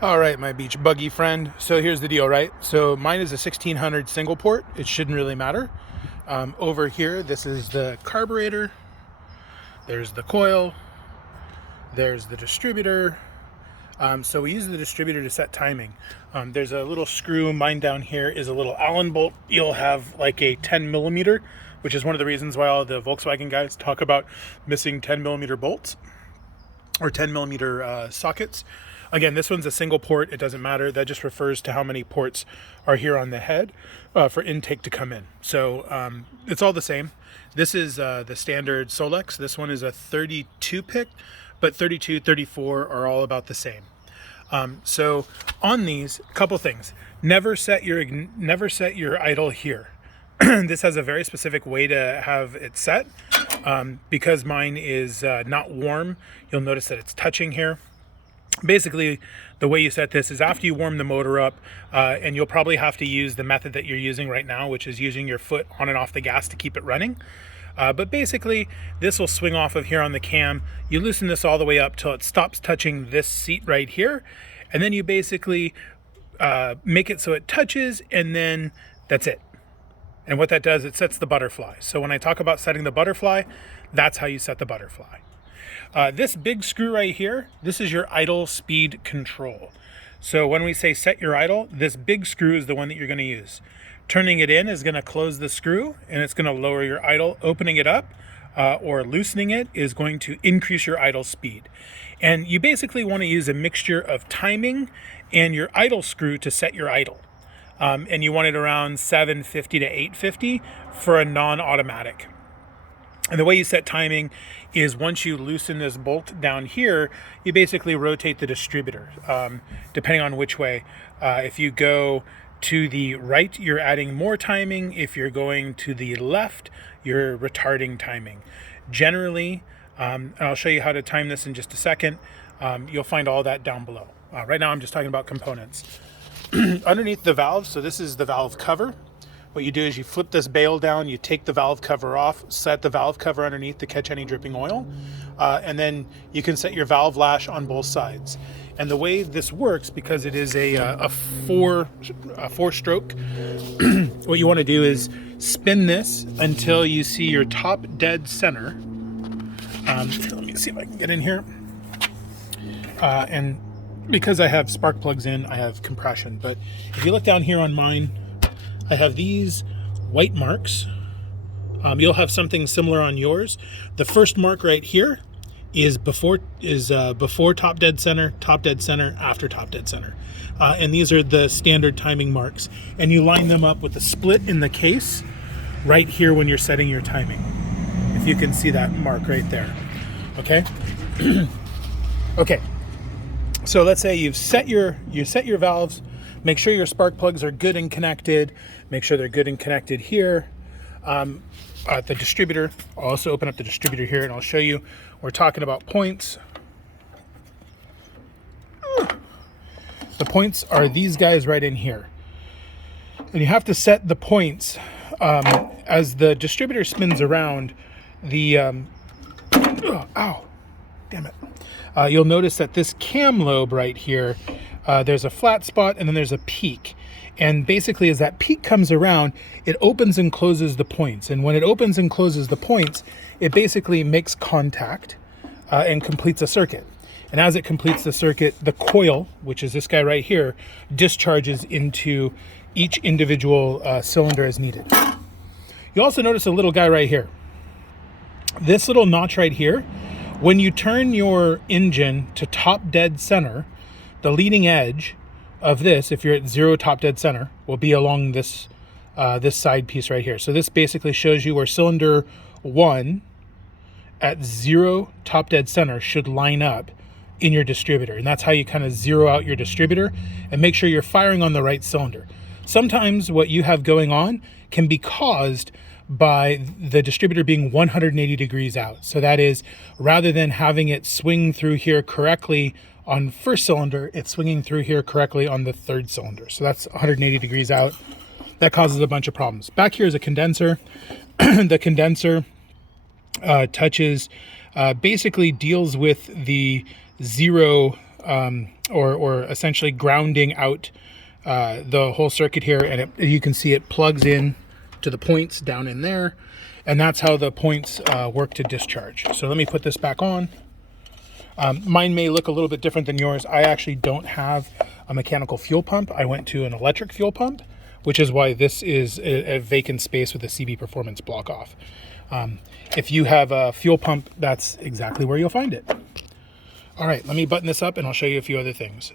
All right, my beach buggy friend. So here's the deal, right? So mine is a 1600 single port. It shouldn't really matter. Over here, this is the carburetor. There's the coil. There's the distributor. So we use the distributor to set timing. There's a little screw. Mine down here is a little Allen bolt. You'll have like a 10 millimeter, which is one of the reasons why all the Volkswagen guys talk about missing 10 millimeter bolts or 10 millimeter sockets. Again, this one's a single port. It doesn't matter. That just refers to how many ports are here on the head for intake to come in. So it's all the same. This is the standard Solex. This one is a 32 pick, but 32, 34 are all about the same. So on these, a couple things. Never set your idle here. This has a very specific way to have it set. Because mine is not warm, you'll notice that it's touching here. Basically, the way you set this is after you warm the motor up, and you'll probably have to use the method that you're using right now, which is using your foot on and off the gas to keep it running. But basically, this will swing off of here on the cam. You loosen this all the way up till it stops touching this seat right here, and then you basically make it so it touches, and then that's it. And what that does, it sets the butterfly. So when I talk about setting the butterfly, that's how you set the butterfly. This big screw right here, this is your idle speed control. So when we say set your idle, this big screw is the one that you're going to use. Turning it in is going to close the screw and it's going to lower your idle. Opening it up or loosening it is going to increase your idle speed. And you basically want to use a mixture of timing and your idle screw to set your idle. And you want it around 750 to 850 for a non-automatic. And the way you set timing is once you loosen this bolt down here, you basically rotate the distributor, depending on which way. If you go to the right, you're adding more timing. If you're going to the left, you're retarding timing. Generally, and I'll show you how to time this in just a second, you'll find all that down below. Right now I'm just talking about components. Underneath the valve, so this is the valve cover. What you do is you flip this bail down, you take the valve cover off, set the valve cover underneath to catch any dripping oil, and then you can set your valve lash on both sides. And the way this works, because it is a four-stroke, what you want to do is spin this until you see your top dead center. Let me see if I can get in here. And because I have spark plugs in, I have compression. But if you look down here on mine, I have these white marks. You'll have something similar on yours. The first mark right here is before top dead center, after top dead center. And these are the standard timing marks. And you line them up with the split in the case right here when you're setting your timing. If you can see that mark right there. Okay? Okay. So let's say you set your valves. Make sure your spark plugs are good and connected. Make sure they're good and connected here. At the distributor, I'll also open up the distributor here and I'll show you. We're talking about points. The points are these guys right in here. And you have to set the points as the distributor spins around. Ow, damn it. You'll notice that this cam lobe right here, there's a flat spot and then there's a peak. And basically as that peak comes around, it opens and closes the points. And when it opens and closes the points, it basically makes contact and completes a circuit. And as it completes the circuit, the coil, which is this guy right here, discharges into each individual cylinder as needed. You also notice a little guy right here. This little notch right here, when you turn your engine to top dead center, the leading edge of this, if you're at 0 top dead center, will be along this this side piece right here. So this basically shows you where cylinder 1 at 0 top dead center should line up in your distributor. And that's how you kind of zero out your distributor and make sure you're firing on the right cylinder. Sometimes what you have going on can be caused by the distributor being 180 degrees out. So that is, rather than having it swing through here correctly on first cylinder, it's swinging through here correctly on the third cylinder. So that's 180 degrees out. That causes a bunch of problems. Back here is a condenser. The condenser basically deals with the 0 or essentially grounding out the whole circuit here, and you can see it plugs in to the points down in there, and that's how the points work to discharge. So let me put this back on. Mine may look a little bit different than yours. I actually don't have a mechanical fuel pump. I went to an electric fuel pump, which is why this is a vacant space with a CB Performance block off. If you have a fuel pump, that's exactly where you'll find it. All right, let me button this up and I'll show you a few other things.